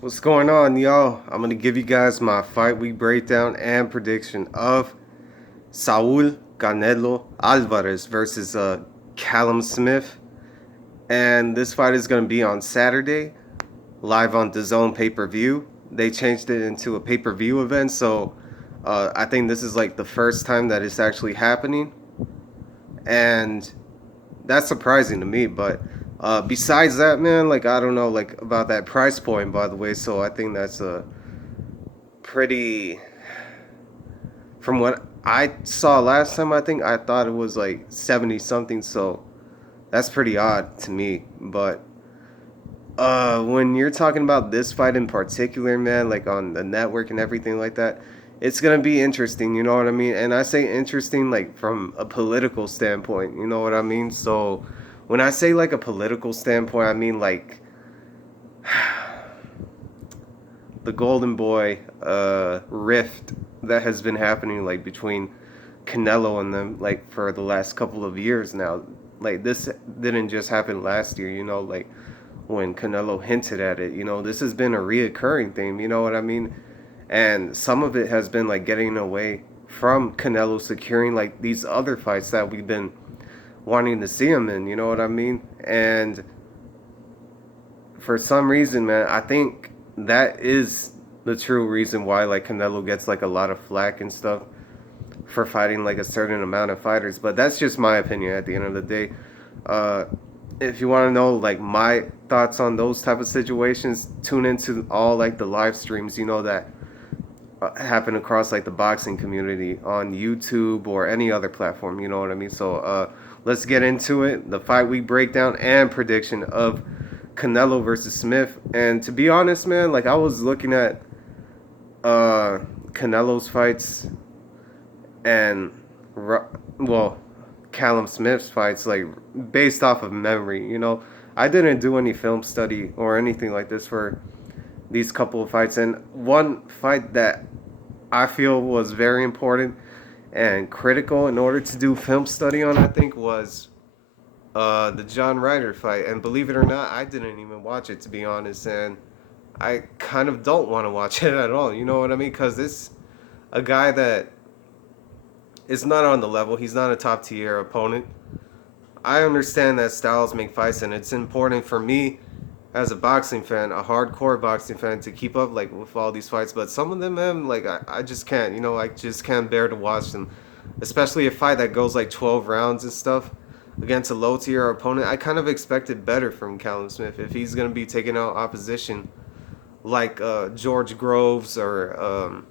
What's going on, y'all? I'm gonna give you guys my fight week breakdown and prediction of Saul Canelo Alvarez versus Callum Smith. And this fight is gonna be on Saturday, live on the Zone pay-per-view. They changed it into a pay-per-view event, so I think this is like the first time that it's actually happening, and that's surprising to me. But besides that, man, like I don't know, like about that price point, by the way. So I think that's a pretty. From what I saw last time, I think I thought it was like 70 something. So that's pretty odd to me. But when you're talking about this fight in particular, man, like on the network and everything like that, it's gonna be interesting. You know what I mean? And I say interesting like from a political standpoint. You know what I mean? So when I say like a political standpoint, I mean like the Golden Boy rift that has been happening like between Canelo and them like for the last couple of years now. Like this didn't just happen last year, like when Canelo hinted at it, this has been a reoccurring theme, you know what I mean? And some of it has been like getting away from Canelo securing like these other fights that we've been wanting to see him in, you know what I mean? And for some reason, man, I think that is the true reason why like Canelo gets like a lot of flack and stuff for fighting like a certain amount of fighters. But that's just my opinion at the end of the day. Uh, if you want to know like my thoughts on those type of situations, tune into all like the live streams, that happen across like the boxing community on YouTube or any other platform. You know what I mean? So let's get into it. The fight week breakdown and prediction of Canelo versus Smith. And to be honest, man, like I was looking at Canelo's fights and well, Callum Smith's fights like based off of memory. I didn't do any film study or anything like this for these couple of fights. And one fight that I feel was very important and critical in order to do film study on, I think, was the John Ryder fight. And believe it or not, I didn't even watch it, to be honest. And I kind of don't want to watch it at all. You know what I mean? Because it's a guy that is not on the level. He's not a top tier opponent. I understand that styles make fights, and it's important for me as a boxing fan, a hardcore boxing fan, to keep up like with all these fights. But some of them, man, like I just can't. I just can't bear to watch them, especially a fight that goes like 12 rounds and stuff against a low tier opponent. I kind of expected better from Callum Smith if he's gonna be taking out opposition like George Groves or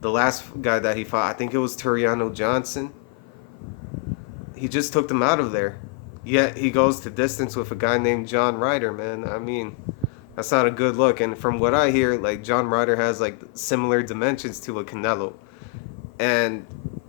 the last guy that he fought. I think it was Turiano Johnson. He just took them out of there. Yet he goes to distance with a guy named John Ryder, man. I mean, that's not a good look. And from what I hear, like John Ryder has like similar dimensions to a Canelo. And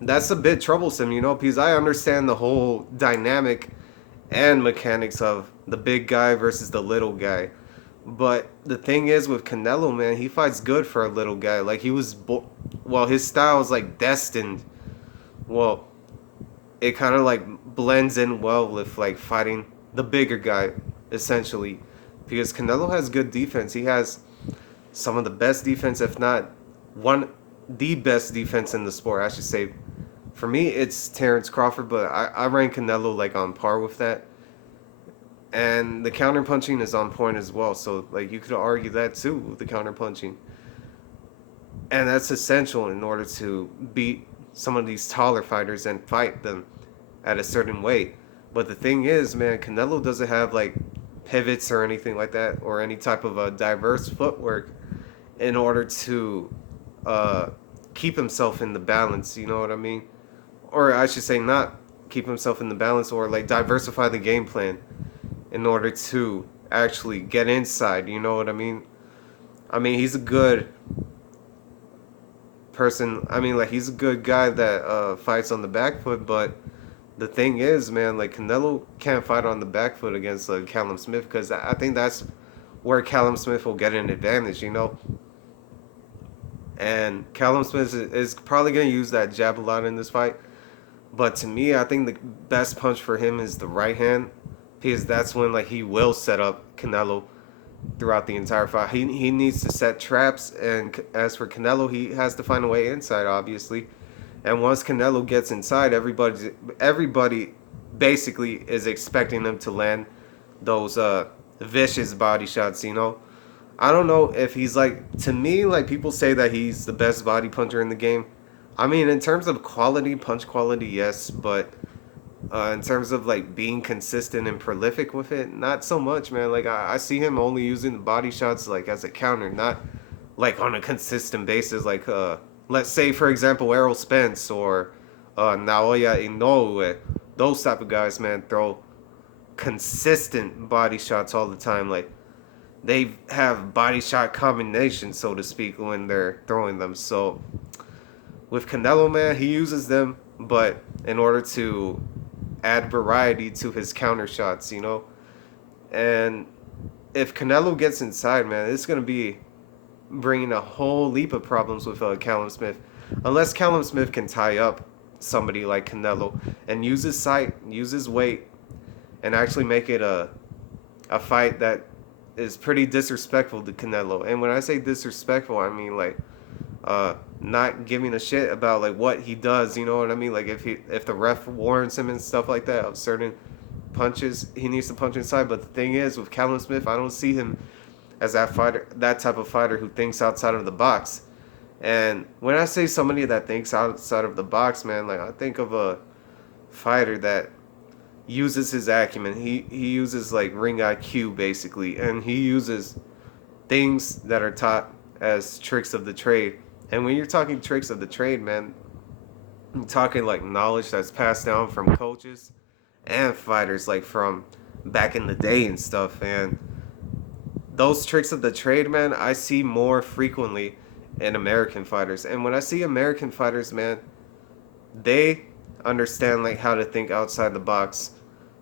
that's a bit troublesome, because I understand the whole dynamic and mechanics of the big guy versus the little guy. But the thing is with Canelo, man, he fights good for a little guy. Like well, his style is like destined. Well, it kind of like blends in well with like fighting the bigger guy, essentially, because Canelo has good defense. He has some of the best defense, if not one the best defense in the sport, I should say. For me, it's Terrence Crawford, but I rank Canelo like on par with that. And the counter punching is on point as well. So like you could argue that too with the counter punching, and that's essential in order to beat some of these taller fighters and fight them at a certain weight. But the thing is, man, Canelo doesn't have like pivots or anything like that, or any type of a diverse footwork in order to uh, keep himself in the balance. You know what I mean? Or I should say, not keep himself in the balance, or like diversify the game plan in order to actually get inside. You know what I mean? I mean, he's a good person. I mean, like he's a good guy that fights on the back foot, but the thing is, man, like Canelo can't fight on the back foot against Callum Smith, because I think that's where Callum Smith will get an advantage. And Callum Smith is probably going to use that jab a lot in this fight. But to me, I think the best punch for him is the right hand, because that's when like he will set up Canelo throughout the entire fight. He needs to set traps, and as for Canelo, he has to find a way inside, obviously. And once Canelo gets inside, everybody basically is expecting him to land those vicious body shots. I don't know if he's like, to me, like people say that he's the best body puncher in the game. I mean, in terms of quality, punch quality, yes, but in terms of like being consistent and prolific with it, not so much, man. Like I see him only using the body shots like as a counter, not like on a consistent basis. Like let's say for example Errol Spence or Naoya Inoue, those type of guys, man, throw consistent body shots all the time. Like they have body shot combinations, so to speak, when they're throwing them. So with Canelo, man, he uses them, but in order to add variety to his counter shots. And if Canelo gets inside, man, it's gonna be bringing a whole leap of problems with Callum Smith, unless Callum Smith can tie up somebody like Canelo and use his sight, use his weight, and actually make it a fight that is pretty disrespectful to Canelo. And when I say disrespectful, I mean like not giving a shit about like what he does, you know what I mean? Like if the ref warns him and stuff like that of certain punches, he needs to punch inside. But the thing is, with Callum Smith, I don't see him as that type of fighter who thinks outside of the box. And when I say somebody that thinks outside of the box, man, like I think of a fighter that uses his acumen. He uses like ring IQ basically, and he uses things that are taught as tricks of the trade. And when you're talking tricks of the trade, man, I'm talking like knowledge that's passed down from coaches and fighters like from back in the day and stuff. And those tricks of the trade, man, I see more frequently in American fighters. And when I see American fighters, man, they understand like how to think outside the box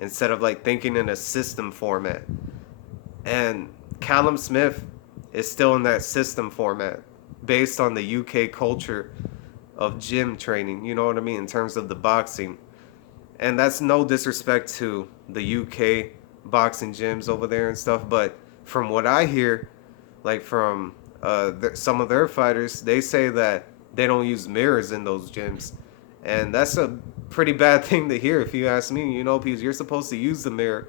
instead of like thinking in a system format. And Callum Smith is still in that system format based on the UK culture of gym training, you know what I mean, in terms of the boxing. And that's no disrespect to the UK boxing gyms over there and stuff, but from what I hear, like from some of their fighters, they say that they don't use mirrors in those gyms. And that's a pretty bad thing to hear if you ask me, because you're supposed to use the mirror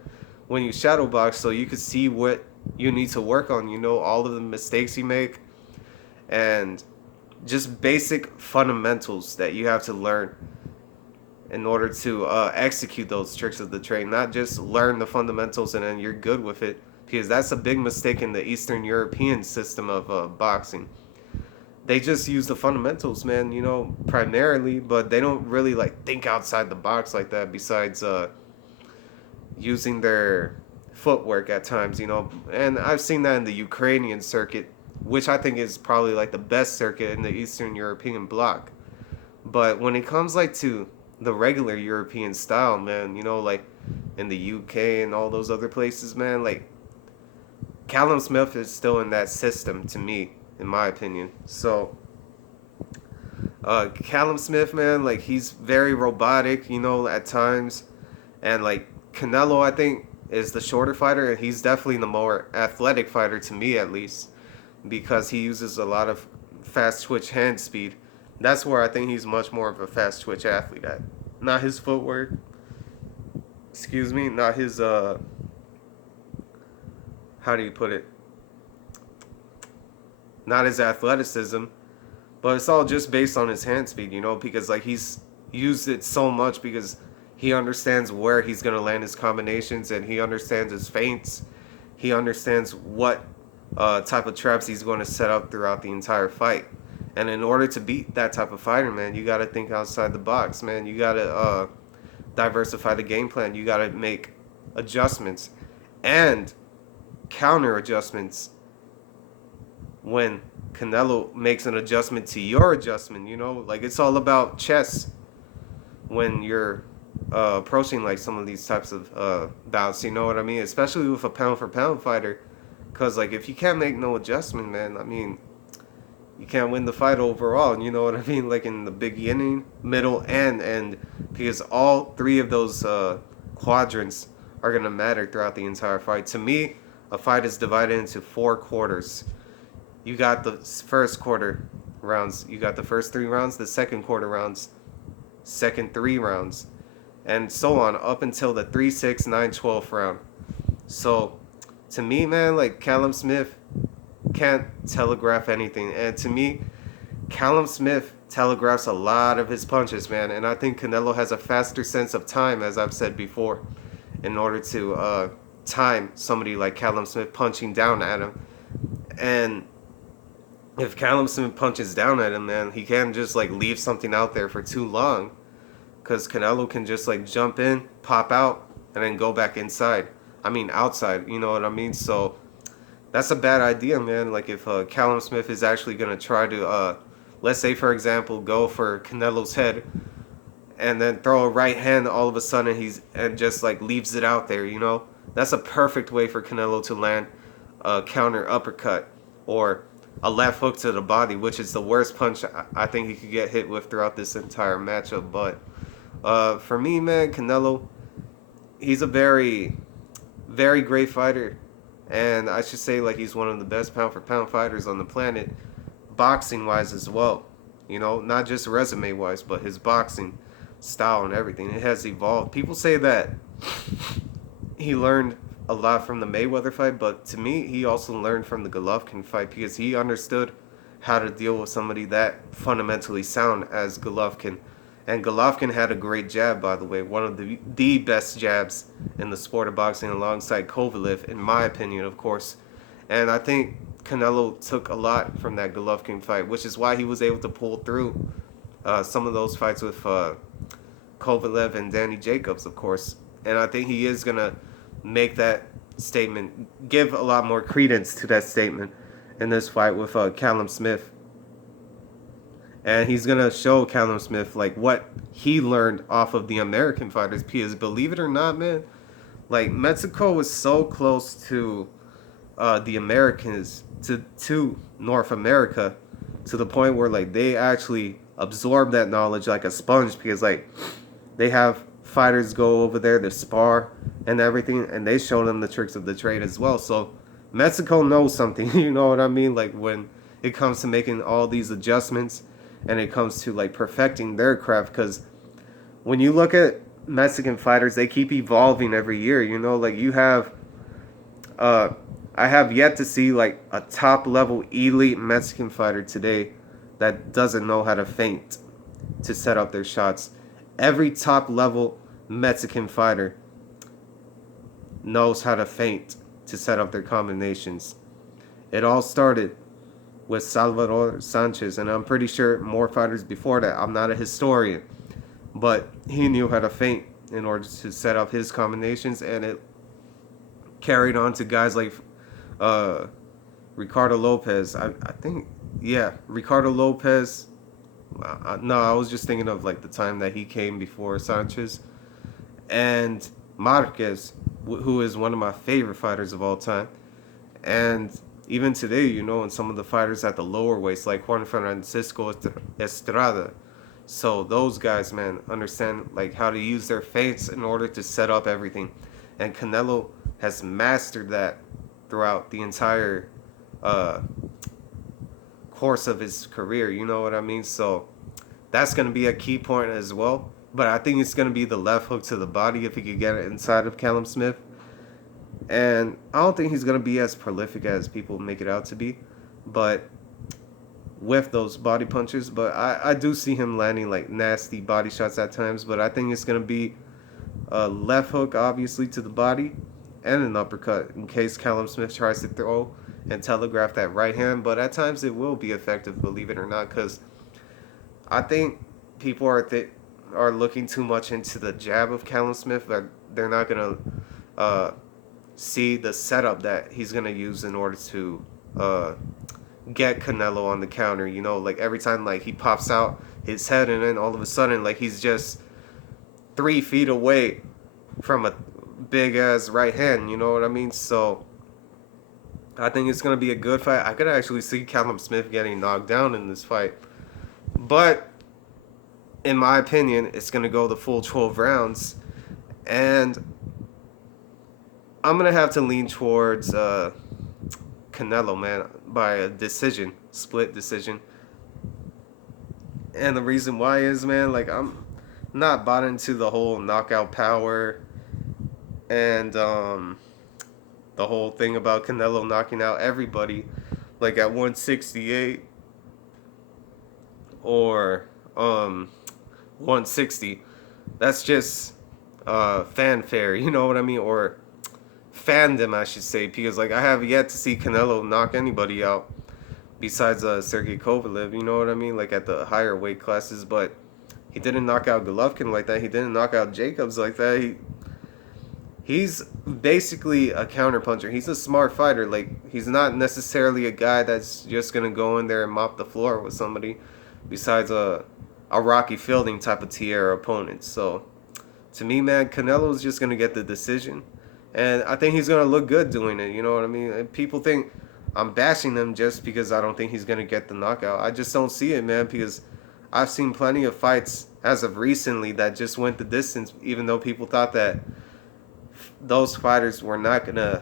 when you shadow box so you can see what you need to work on, all of the mistakes you make and just basic fundamentals that you have to learn in order to execute those tricks of the trade, not just learn the fundamentals and then you're good with it, because that's a big mistake in the Eastern European system of boxing. They just use the fundamentals, man, primarily, but they don't really like think outside the box like that besides using their footwork at times. And I've seen that in the Ukrainian circuit, which I think is probably like the best circuit in the Eastern European bloc. But when it comes like to the regular European style, man, like in the UK and all those other places, man, like Callum Smith is still in that system to me, in my opinion. So Callum Smith, man, like he's very robotic, at times. And like Canelo, I think, is the shorter fighter, and he's definitely the more athletic fighter to me, at least, because he uses a lot of fast twitch hand speed. That's where I think he's much more of a fast twitch athlete at. Not his footwork. Excuse me, not his how do you put it? Not his athleticism, but it's all just based on his hand speed, because like he's used it so much because he understands where he's going to land his combinations and he understands his feints. He understands what type of traps he's going to set up throughout the entire fight. And in order to beat that type of fighter, man, you got to think outside the box, man. You got to diversify the game plan. You got to make adjustments and counter adjustments when Canelo makes an adjustment to your adjustment, like it's all about chess when you're approaching like some of these types of bouts, you know what I mean? Especially with a pound for pound fighter, because like if you can't make no adjustment, man, I mean, you can't win the fight overall, you know what I mean? Like in the beginning, middle, and end, because all three of those quadrants are gonna matter throughout the entire fight. To me, a fight is divided into 4 quarters. You got the first quarter rounds, you got the first 3 rounds, the second quarter rounds, second 3 rounds, and so on up until the 3, 6, 9, 12 round. So to me, man, like Callum Smith can't telegraph anything. And to me, Callum Smith telegraphs a lot of his punches, man. And I think Canelo has a faster sense of time, as I've said before, in order to time somebody like Callum Smith punching down at him. And if Callum Smith punches down at him, man, he can't just like leave something out there for too long, because Canelo can just like jump in, pop out, and then go back inside. I mean outside, you know what I mean? So that's a bad idea, man. Like if Callum Smith is actually gonna try to, let's say for example, go for Canelo's head, and then throw a right hand, all of a sudden he's and just like leaves it out there, you know. That's a perfect way for Canelo to land a counter uppercut or a left hook to the body, which is the worst punch I think he could get hit with throughout this entire matchup. But for me, man, Canelo, he's a very, very great fighter, and I should say like he's one of the best pound for pound fighters on the planet, boxing wise as well. You know, not just resume wise, but his boxing style and everything. It has evolved. People say that he learned a lot from the Mayweather fight, but to me, he also learned from the Golovkin fight because he understood how to deal with somebody that fundamentally sound as Golovkin. And Golovkin had a great jab, by the way, one of the best jabs in the sport of boxing alongside Kovalev, in my opinion, of course. And I think Canelo took a lot from that Golovkin fight, which is why he was able to pull through some of those fights with Kovalev and Danny Jacobs, of course. And I think he is going to make that statement, give a lot more credence to that statement in this fight with Callum Smith. And he's going to show Callum Smith like what he learned off of the American fighters. Because believe it or not, man, like Mexico was so close to the Americans, to North America, to the point where like they actually absorb that knowledge like a sponge, because like they have fighters go over there to spar and everything, and they show them the tricks of the trade as well. So Mexico knows something, you know what I mean? Like when it comes to making all these adjustments and it comes to like perfecting their craft, because when you look at Mexican fighters, they keep evolving every year, you know, like you have I have yet to see like a top level elite Mexican fighter today that doesn't know how to feint to set up their shots. Every top level Mexican fighter knows how to feint to set up their combinations. It all started with Salvador Sanchez, and I'm pretty sure more fighters before that. I'm not a historian, but he knew how to feint in order to set up his combinations, and it carried on to guys like Ricardo Lopez. I think, yeah, Ricardo Lopez. No, I was just thinking of like the time that he came before Sanchez, and Marquez, who is one of my favorite fighters of all time. And even today, you know, and some of the fighters at the lower weights like Juan Francisco Estrada. So those guys, man, understand like how to use their feints in order to set up everything. And Canelo has mastered that throughout the entire course of his career, you know what I mean? So that's going to be a key point as well. But I think it's going to be the left hook to the body if he could get it inside of Callum Smith. And I don't think he's going to be as prolific as people make it out to be, but with those body punches. But I do see him landing like nasty body shots at times, but I think it's going to be a left hook, obviously, to the body, and an uppercut in case Callum Smith tries to throw and telegraph that right hand. But at times it will be effective, believe it or not, because I think people are looking too much into the jab of Callum Smith, but they're not going to see the setup that he's going to use in order to get Canelo on the counter. You know, like every time like he pops out his head, and then all of a sudden like he's just 3 feet away from a big ass right hand, you know what I mean? So I think it's going to be a good fight. I could actually see Callum Smith getting knocked down in this fight, but in my opinion it's going to go the full 12 rounds. And I'm gonna have to lean towards Canelo, man, by a decision, split decision. And the reason why is, man, like I'm not bought into the whole knockout power and the whole thing about Canelo knocking out everybody, like at 168 or 160. That's just fanfare, you know what I mean, or fandom, I should say, because like I have yet to see Canelo knock anybody out besides Sergey Kovalev, you know what I mean, like at the higher weight classes. But he didn't knock out Golovkin like that. He didn't knock out Jacobs like that. He's basically a counterpuncher. He's a smart fighter. Like he's not necessarily a guy that's just gonna go in there and mop the floor with somebody, besides a Rocky Fielding type of tier opponent. So to me, man, Canelo's just gonna get the decision, and I think he's gonna look good doing it. You know what I mean? And people think I'm bashing him just because I don't think he's gonna get the knockout. I just don't see it, man, because I've seen plenty of fights as of recently that just went the distance, even though people thought that those fighters were not gonna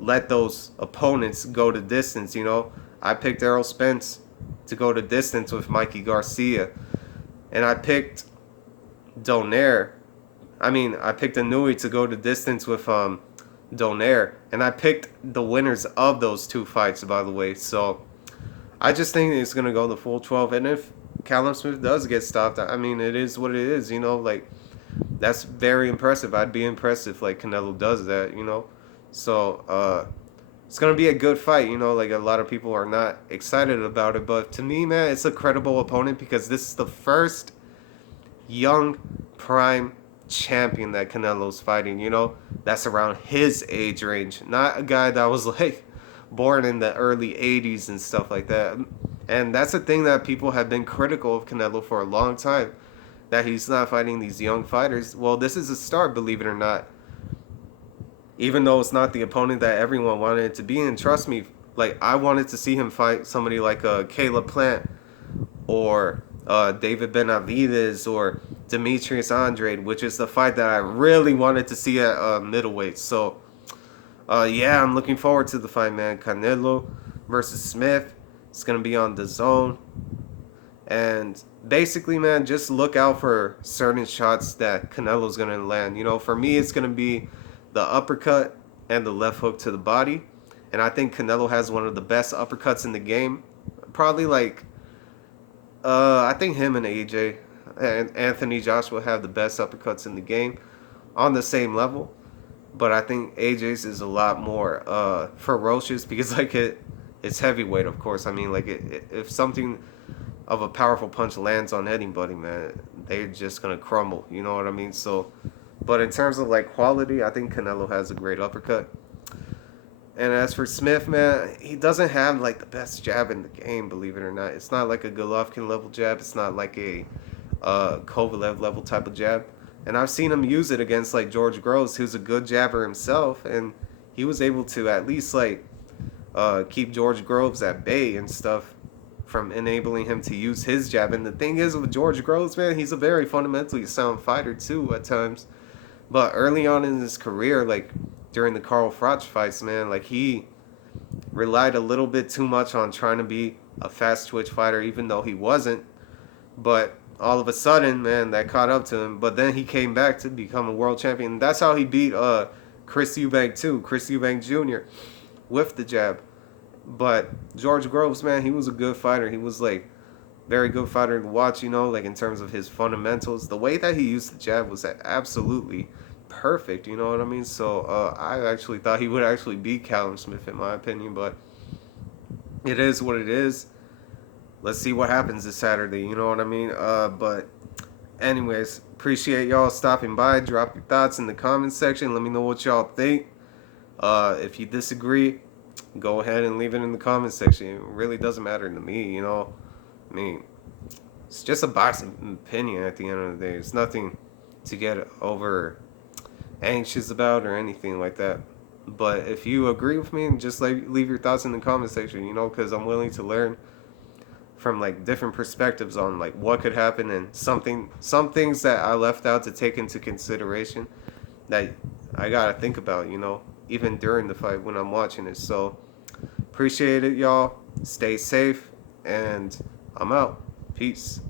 let those opponents go to distance. You know, I picked Errol Spence to go to distance with Mikey Garcia, and I picked Donaire. I picked Inouye to go to distance with Donaire, and I picked the winners of those two fights, by the way. So I just think it's gonna go the full 12, and if Callum Smith does get stopped, I mean, it is what it is. You know, like that's very impressive. I'd be impressed if like Canelo does that, you know. So it's gonna be a good fight, you know. Like a lot of people are not excited about it, but to me, man, it's a credible opponent because this is the first young prime champion that Canelo's fighting. You know, that's around his age range, not a guy that was like born in the early '80s and stuff like that. And that's a thing that people have been critical of Canelo for a long time, that he's not fighting these young fighters. Well, this is a start, believe it or not. Even though it's not the opponent that everyone wanted it to be, and trust me, like I wanted to see him fight somebody like Caleb Plant or David Benavidez or Demetrius Andrade, which is the fight that I really wanted to see at middleweight. So, yeah, I'm looking forward to the fight, man. Canelo versus Smith. It's gonna be on the zone. And basically, man, just look out for certain shots that Canelo's going to land. You know, for me, it's going to be the uppercut and the left hook to the body. And I think Canelo has one of the best uppercuts in the game. Probably like, I think him and AJ and Anthony Joshua have the best uppercuts in the game on the same level. But I think AJ's is a lot more ferocious because, like, it's heavyweight, of course. I mean, like, if something of a powerful punch lands on anybody, man, they're just gonna crumble. You know what I mean? So, but in terms of like quality, I think Canelo has a great uppercut. And as for Smith, man, he doesn't have like the best jab in the game, believe it or not. It's not like a Golovkin level jab. It's not like a Kovalev level type of jab. And I've seen him use it against like George Groves, who's a good jabber himself, and he was able to at least like keep George Groves at bay and stuff from enabling him to use his jab. And the thing is with George Groves, man, he's a very fundamentally sound fighter too at times. But early on in his career, like during the Carl Froch fights, man, like he relied a little bit too much on trying to be a fast twitch fighter, even though he wasn't. But all of a sudden, man, that caught up to him. But then he came back to become a world champion. And that's how he beat Chris Eubank too, Chris Eubank Jr. with the jab. But George Groves, man, he was a good fighter. He was like very good fighter to watch, you know, like in terms of his fundamentals. The way that he used the jab was absolutely perfect, you know what I mean? So I actually thought he would actually beat Callum Smith in my opinion, but it is what it is. Let's see what happens this Saturday, you know what I mean? But anyways, appreciate y'all stopping by. Drop your thoughts in the comment section. Let me know what y'all think. If you disagree, go ahead and leave it in the comment section. It really doesn't matter to me, you know. I mean, it's just a boxing opinion at the end of the day. It's nothing to get over anxious about or anything like that. But if you agree with me, just like leave your thoughts in the comment section, you know, because I'm willing to learn from like different perspectives on like what could happen and some things that I left out to take into consideration that I gotta think about, you know. even during the fight when I'm watching it. So appreciate it, y'all. Stay safe, and I'm out. Peace.